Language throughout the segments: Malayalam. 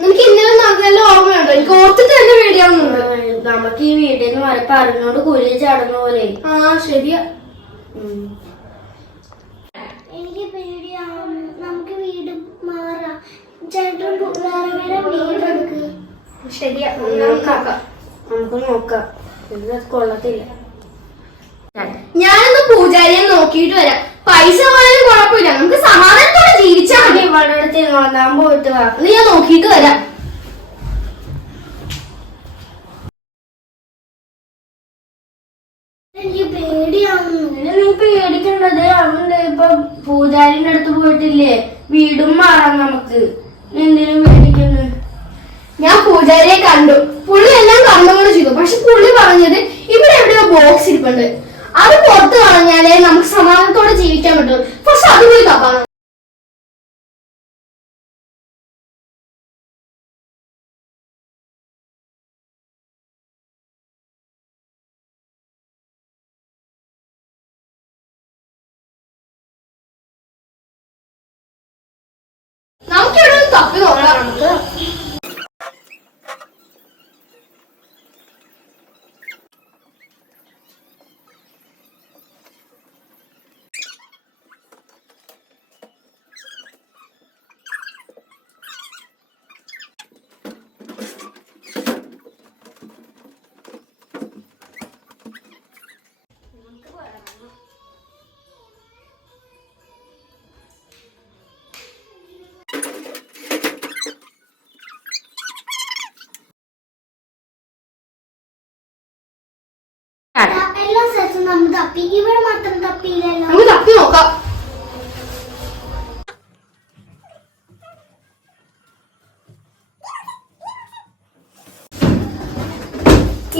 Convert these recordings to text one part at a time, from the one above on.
എനിക്ക് ഇന്നലെ നല്ല ഓർമ്മയുണ്ടോ? എനിക്ക് ഓർത്തിട്ട് തന്നെ പേടിയാവുന്നുണ്ട്. നമുക്ക് ഈ വീടിന്ന് പറഞ്ഞോണ്ട് കുഴി ചാടുന്ന പോലെ. ആ ശരിയാ. എനിക്ക് പേടിയാവും. നമുക്ക് വീട് മാറാം. ചേട്ടൻ വേറെ വീടെടുക്ക്. ശരിയാ, നമുക്ക് നോക്കാം. ഇത് കൊള്ളത്തില്ല. ഞാനൊന്ന് പൂജാരിയെ നോക്കിയിട്ട് വരാം. പൈസ പോയാലും കുഴപ്പമില്ല, നമുക്ക് സമാധാനത്തോടെ ജീവിച്ചാൽ മതി. ഇവിടെ അടുത്ത് ഞാൻ പോയിട്ട് വാ. ഞാൻ നോക്കിയിട്ട് വരാം. എനിക്ക് പേടിയാവുന്നു. നീ പേടിക്കണ്ടത് അവന്റെ ഇപ്പൊ പൂജാരിന്റെ അടുത്ത് പോയിട്ടില്ലേ, വീടും മാറാം നമുക്ക്. എന്തിനും പേടിക്കുന്നു? ഞാൻ പൂജാരിയെ കണ്ടു. പുള്ളി എല്ലാം കണ്ടുകൊണ്ട് ചെയ്തു. പക്ഷെ പുള്ളി പറഞ്ഞത് ഇവിടെ എവിടെയോ ബോക്സ് ഇരിപ്പുണ്ട്, അത് പുറത്ത് കളഞ്ഞാലേ നമുക്ക് സമാധാനത്തോടെ ജീവിക്കാൻ പറ്റും. പക്ഷെ അത് പോയി തപ്പാണ്. നമുക്കിവിടെ ഒന്ന് തപ്പി നോക്കാം. നമുക്ക് എല്ലാ സ്ഥലത്തും നമ്മൾ തപ്പി, ഇവിടെ മാത്രം തപ്പിയില്ലല്ലോ. നമുക്ക് തപ്പി നോക്കാം.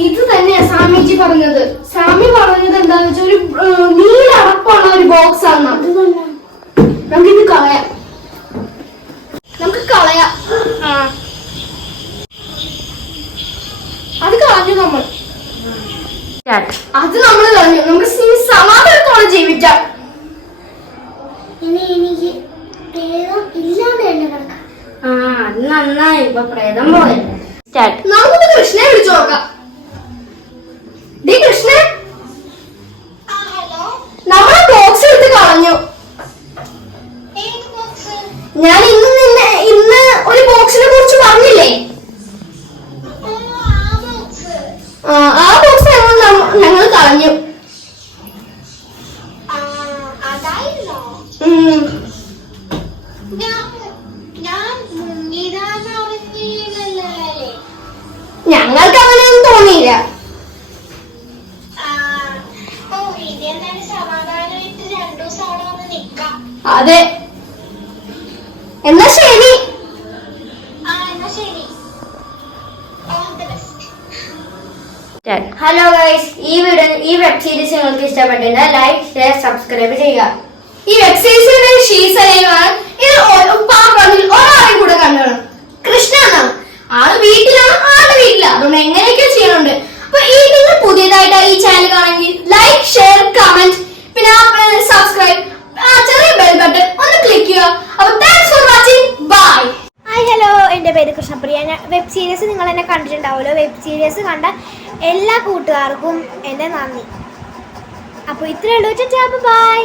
ഇത് തന്നെയാ സ്വാമിജി പറഞ്ഞത്. സ്വാമി പറഞ്ഞത് എന്താന്ന് വെച്ചാൽ ഒരു നീലടപ്പുള്ള ഒരു ബോക്സ് ആണ്. നമുക്കിത് കളയാം. നമുക്ക് കളയാം. അത് കളഞ്ഞു നമ്മൾ. അത് നമ്മൾ കളഞ്ഞു. നമുക്ക് സമാധാനത്തോടെ ജീവിക്കാം. ഇനി എനിക്ക് പ്രേതം ഇല്ലാതെ തന്നെ കിടക്കാം. അത് നന്നായി. ഇപ്പൊ പ്രേതം പോയല്ലേ. നമുക്ക് കൃഷ്ണനെ വിളിച്ചു നോക്കാം. കൃഷ്ണൻ, നമ്മളെ ബോക്സ് എടുത്ത് കളഞ്ഞു. ഞാൻ ഇന്ന് ഒരു ബോക്സിനെ കുറിച്ച് പറഞ്ഞില്ലേ? ആ ബോക്സ് ഞങ്ങൾ കളഞ്ഞു. ഞങ്ങൾക്ക് അങ്ങനെയൊന്നും തോന്നിയില്ല. അതെ, എന്നാ ശരി. ഹലോ ഗൈസ്, ഈ വെബ് സീരീസ് നിങ്ങൾക്ക് ഇഷ്ടപ്പെട്ടിട്ടുണ്ടെങ്കിൽ ലൈക്ക്, ഷെയർ, സബ്സ്ക്രൈബ് ചെയ്യുക. ഈ വെബ് സീരീസിന്റെ ഷീസലയാണ്. ഇത് ഒരാളെയും കൂടെ കണ്ടോണം. കൃഷ്ണ എന്നാണ് ആള്. വീട്ടിലാണ്, ആളുടെ വീട്ടിലാണ്. അതുകൊണ്ട് എങ്ങനെയൊക്കെ ചെയ്യുന്നുണ്ട്. അപ്പൊ ഈ നിങ്ങൾ പുതിയതായിട്ട് ഈ ചാനൽ കാണണമെങ്കിൽ ലൈക്ക്, ഷെയർ, കമന്റ്, പിന്നെ സബ്സ്ക്രൈബ്, ചെറിയ ബെൽ ബട്ടൺ ഒന്ന് ക്ലിക്ക് ചെയ്യുക. അപ്പൊ thanks for watching. Bye. Hi, hello, എൻ്റെ പേര് കൃഷ്ണപ്രിയ. വെബ് സീരീസ് നിങ്ങൾ എന്നെ കണ്ടിട്ടുണ്ടാവുമല്ലോ. വെബ് സീരീസ് കണ്ട എല്ലാ കൂട്ടുകാർക്കും എൻ്റെ നന്ദി. അപ്പോൾ ഇത്രയേ ഉള്ളൂ. ബൈ.